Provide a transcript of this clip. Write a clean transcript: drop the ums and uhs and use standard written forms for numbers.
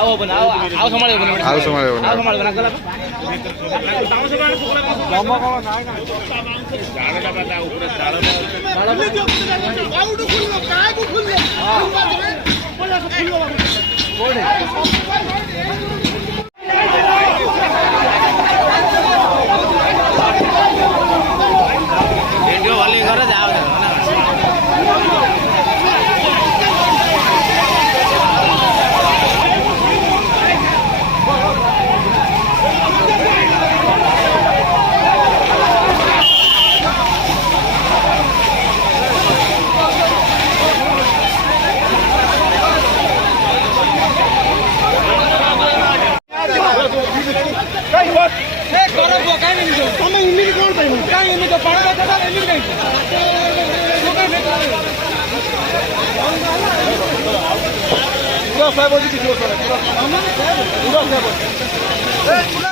आओ बन आओ संभाले बन आओ संभाले बन आओ संभाले बन गला ताऊ से बाहर कुकला लंबा का नाही ना झाड़ का बता ऊपर झाड़ बाउडू खुल काय को खुल गया बोला से खुल कोड वीडियो वाले घर जाओ ना पूरा